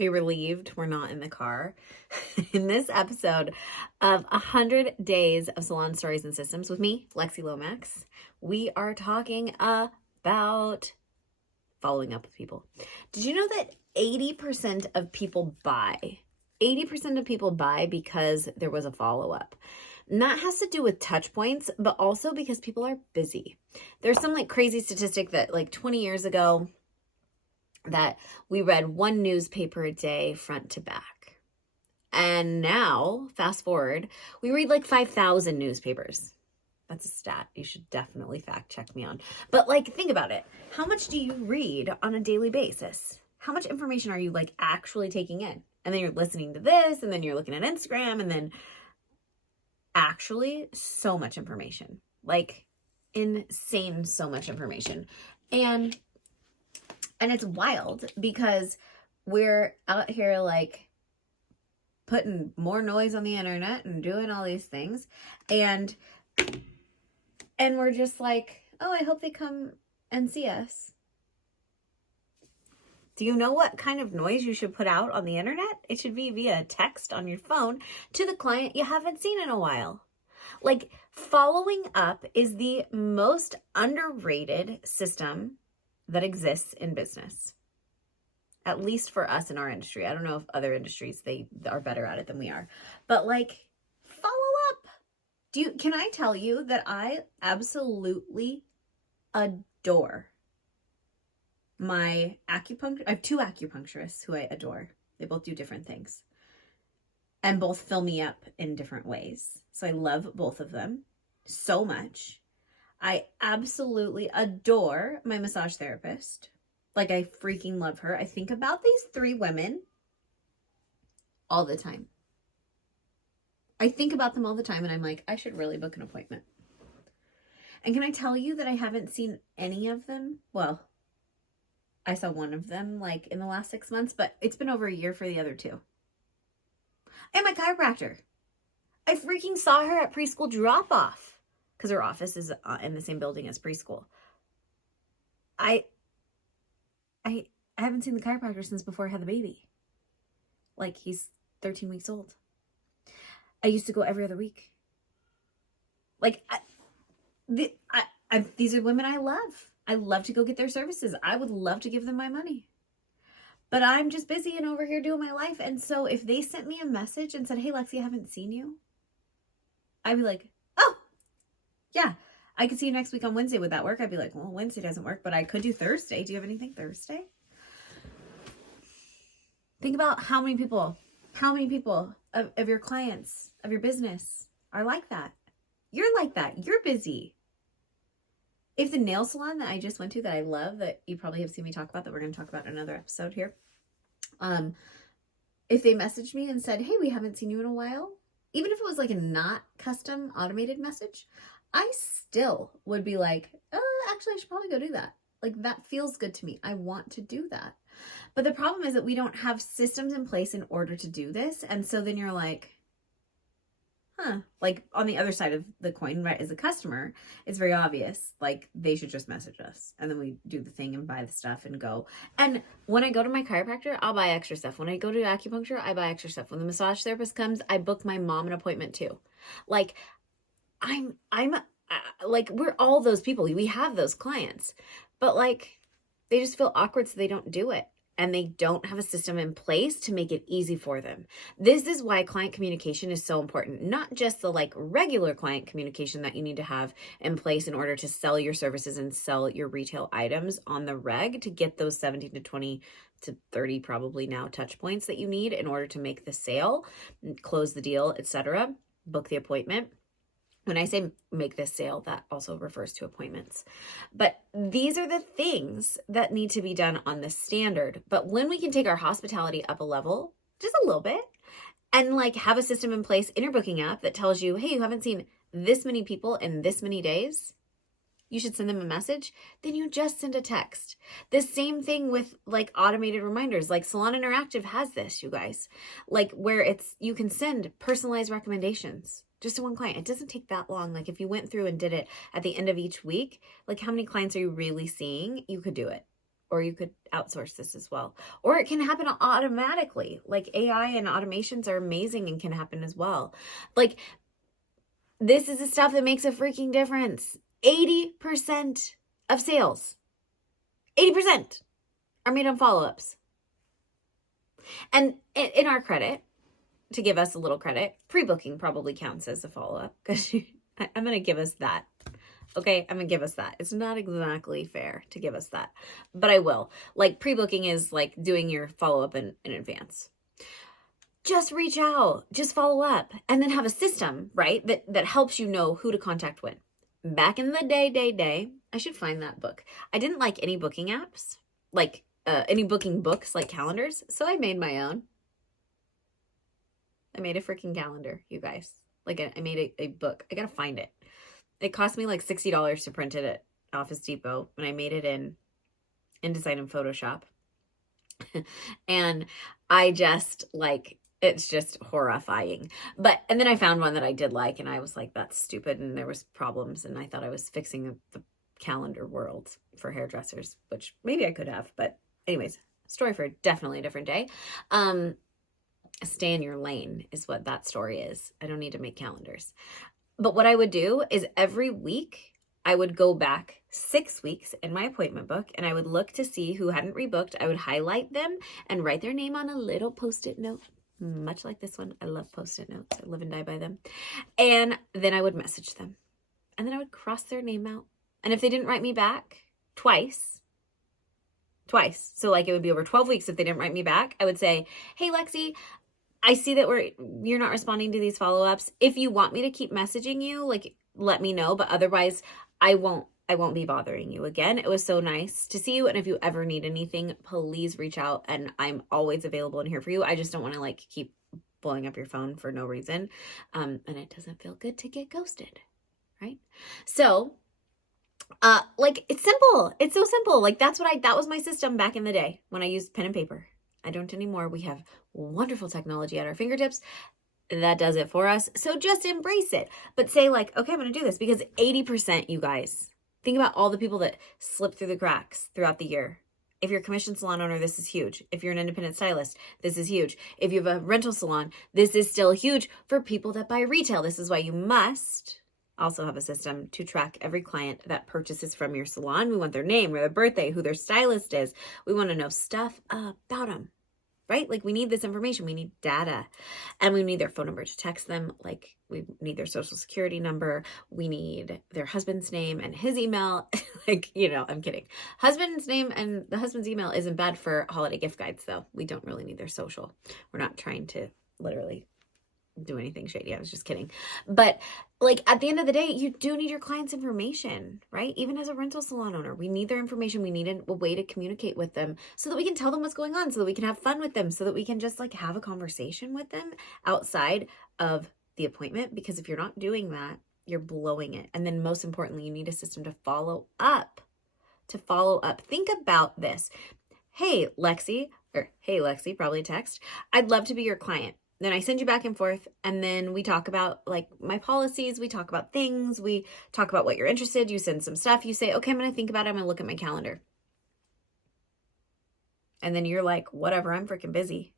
Are you relieved we're not in the car? In this episode of 100 Days of Salon Stories and Systems with me, Lexi Lomax, we are talking about following up with people. Did you know that 80% of people buy? 80% of people buy because there was a follow-up. And that has to do with touch points, but also because people are busy. There's some like crazy statistic that like 20 years ago, that we read one newspaper a day front to back. And now, fast forward, we read like 5,000 newspapers. That's a stat you should definitely fact check me on. But like, think about it. How much do you read on a daily basis? How much information are you like actually taking in? And then you're listening to this, and then you're looking at Instagram, and then actually so much information. Like insane, so much information. And it's wild because we're out here like putting more noise on the internet and doing all these things. And we're just like, oh, I hope they come and see us. Do you know what kind of noise you should put out on the internet? It should be via text on your phone to the client you haven't seen in a while. Like, following up is the most underrated system that exists in business, at least for us in our industry. I don't know if other industries, they are better at it than we are, but like, follow up. Can I tell you that I absolutely adore my acupuncture? I have two acupuncturists who I adore. They both do different things and both fill me up in different ways. So I love both of them so much. I absolutely adore my massage therapist. Like, I freaking love her. I think about these three women all the time. I think about them all the time, and I'm like, I should really book an appointment. And can I tell you that I haven't seen any of them? Well, I saw one of them like in the last 6 months, but it's been over a year for the other two. And my chiropractor. I freaking saw her at preschool drop-off, because her office is in the same building as preschool. I haven't seen the chiropractor since before I had the baby. Like, he's 13 weeks old. I used to go every other week. Like, these are women I love. I love to go get their services. I would love to give them my money. But I'm just busy and over here doing my life. And so if they sent me a message and said, hey, Lexi, I haven't seen you, I'd be like, oh, yeah, I could see you next week on Wednesday. Would that work? I'd be like, well, Wednesday doesn't work, but I could do Thursday. Do you have anything Thursday? Think about how many people of your clients, of your business are like that. You're like that. You're busy. If the nail salon that I just went to that I love, that you probably have seen me talk about, that we're going to talk about in another episode here, if they messaged me and said, hey, we haven't seen you in a while, even if it was like a not custom automated message, I still would be like, oh, actually, I should probably go do that. Like, that feels good to me. I want to do that. But the problem is that we don't have systems in place in order to do this. And so then you're like, like on the other side of the coin, right? As a customer, it's very obvious. Like, they should just message us, and then we do the thing and buy the stuff and go. And when I go to my chiropractor, I'll buy extra stuff. When I go to acupuncture, I buy extra stuff. When the massage therapist comes, I book my mom an appointment too. Like, I'm like, we're all those people. We have those clients, but like, they just feel awkward, so they don't do it. And they don't have a system in place to make it easy for them. This is why client communication is so important. Not just the like regular client communication that you need to have in place in order to sell your services and sell your retail items on the reg to get those 17 to 20 to 30 probably now touch points that you need in order to make the sale, close the deal, etc. Book the appointment. When I say make this sale, that also refers to appointments. But these are the things that need to be done on the standard. But when we can take our hospitality up a level, just a little bit, and like have a system in place in your booking app that tells you, hey, you haven't seen this many people in this many days, you should send them a message, then you just send a text. The same thing with like automated reminders, like Salon Interactive has this, you guys, like where you can send personalized recommendations just to one client. It doesn't take that long. Like if you went through and did it at the end of each week, like how many clients are you really seeing? You could do it. or you could outsource this as well. Or it can happen automatically. Like AI and automations are amazing and can happen as well. Like this is the stuff that makes a freaking difference. 80% of sales, 80% are made on follow-ups. And in our credit, to give us a little credit, pre-booking probably counts as a follow-up because I'm going to give us that. Okay, I'm going to give us that. It's not exactly fair to give us that, but I will. Like pre-booking is like doing your follow-up in advance. Just reach out, just follow up, and then have a system, right, that helps you know who to contact when. Back in the day, I should find that book. I didn't like any booking apps, like any booking books like calendars, so I made my own. I made a freaking calendar, you guys. Like I made a book. I gotta find it. It cost me like $60 to print it at Office Depot, and I made it in InDesign and Photoshop. And I just like, it's just horrifying. And then I found one that I did like, and I was like, that's stupid. And there was problems, and I thought I was fixing the calendar world for hairdressers, which maybe I could have. But anyways, story for definitely a different day. Stay in your lane is what that story is. I don't need to make calendars. But what I would do is every week I would go back 6 weeks in my appointment book, and I would look to see who hadn't rebooked. I would highlight them and write their name on a little Post-it note, much like this one. I love Post-it notes. I live and die by them. And then I would message them, and then I would cross their name out. And if they didn't write me back twice, so like it would be over 12 weeks if they didn't write me back, I would say, hey, Lexi, I see that you're not responding to these follow-ups. If you want me to keep messaging you, like, let me know. But otherwise, I won't be bothering you again. It was so nice to see you. And if you ever need anything, please reach out. And I'm always available and here for you. I just don't want to like keep blowing up your phone for no reason. And it doesn't feel good to get ghosted, right? So, like, it's simple. It's so simple. Like that was my system back in the day when I used pen and paper. I don't anymore. We have wonderful technology at our fingertips that does it for us. So just embrace it. But say like, okay, I'm going to do this because 80%, you guys, think about all the people that slip through the cracks throughout the year. If you're a commission salon owner, this is huge. If you're an independent stylist, this is huge. If you have a rental salon, this is still huge. For people that buy retail, this is why you must also have a system to track every client that purchases from your salon. We want their name, or their birthday, who their stylist is. We want to know stuff about them, right? Like we need this information. We need data, and we need their phone number to text them. Like we need their social security number. We need their husband's name and his email. Like, I'm kidding. Husband's name and the husband's email isn't bad for holiday gift guides though. We don't really need their social. We're not trying to literally do anything shady. I was just kidding. But like at the end of the day, you do need your client's information, right? Even as a rental salon owner, we need their information. We need a way to communicate with them so that we can tell them what's going on, so that we can have fun with them, so that we can just like have a conversation with them outside of the appointment. Because if you're not doing that, you're blowing it. And then most importantly, you need a system to follow up. Think about this. Hey, Lexi, probably text. I'd love to be your client. Then I send you back and forth, and then we talk about like my policies. We talk about things. We talk about what you're interested. You send some stuff. You say, okay, I'm going to think about it. I'm going to look at my calendar. And then you're like, whatever, I'm freaking busy.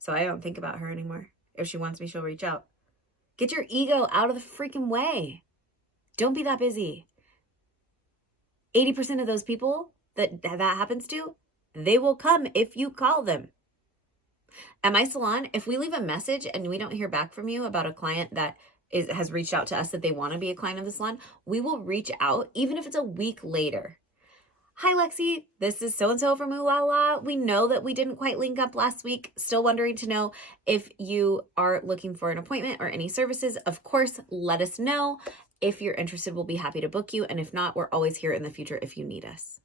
So I don't think about her anymore. If she wants me, she'll reach out. Get your ego out of the freaking way. Don't be that busy. 80% of those people that happens to, they will come if you call them. At my salon, if we leave a message and we don't hear back from you about a client that has reached out to us that they want to be a client of the salon, we will reach out even if it's a week later. Hi, Lexi. This is so-and-so from Ooh La La. We know that we didn't quite link up last week. Still wondering to know if you are looking for an appointment or any services. Of course, let us know. If you're interested, we'll be happy to book you. And if not, we're always here in the future if you need us.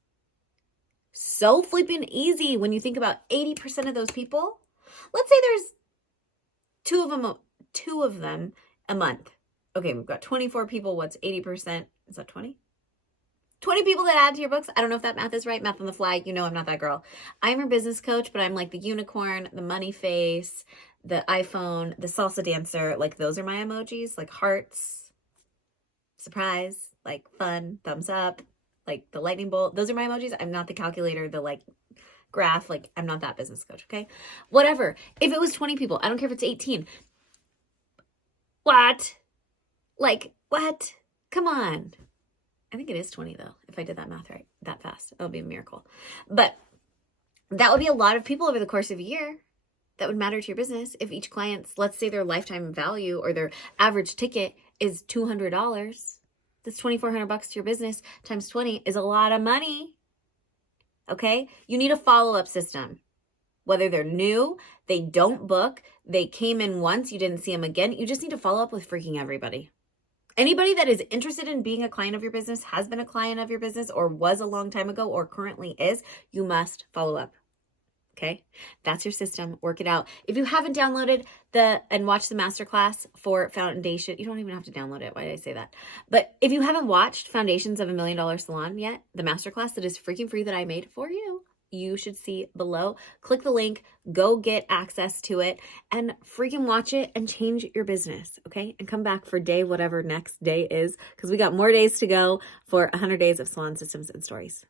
So flipping easy when you think about 80% of those people. Let's say there's two of them a month. Okay, we've got 24 people. What's 80%? Is that 20? 20 people that add to your books. I don't know if that math is right. Math on the fly. I'm not that girl. I'm your business coach, but I'm like the unicorn, the money face, the iPhone, the salsa dancer. Like those are my emojis, like hearts, surprise, like fun, thumbs up. like the lightning bolt. Those are my emojis. I'm not the calculator, the like graph. Like, I'm not that business coach, okay? Whatever. If it was 20 people, I don't care if it's 18. What? Like, what? Come on. I think it is 20 though, if I did that math right, that fast. That would be a miracle. But that would be a lot of people over the course of a year that would matter to your business. If each client's, let's say their lifetime value or their average ticket is $200, that's $2,400 to your business times 20 is a lot of money. Okay? You need a follow-up system. Whether they're new, they don't book, they came in once, you didn't see them again, you just need to follow up with freaking everybody. Anybody that is interested in being a client of your business, has been a client of your business, or was a long time ago, or currently is, you must follow up. Okay? That's your system. Work it out. If you haven't downloaded and watched the masterclass for Foundation, you don't even have to download it. Why did I say that? But if you haven't watched Foundations of $1 Million Salon yet, the masterclass that is freaking free that I made for you, you should see below. Click the link, go get access to it, and freaking watch it and change your business, okay? And come back for day whatever next day is, because we got more days to go for 100 days of salon systems and stories.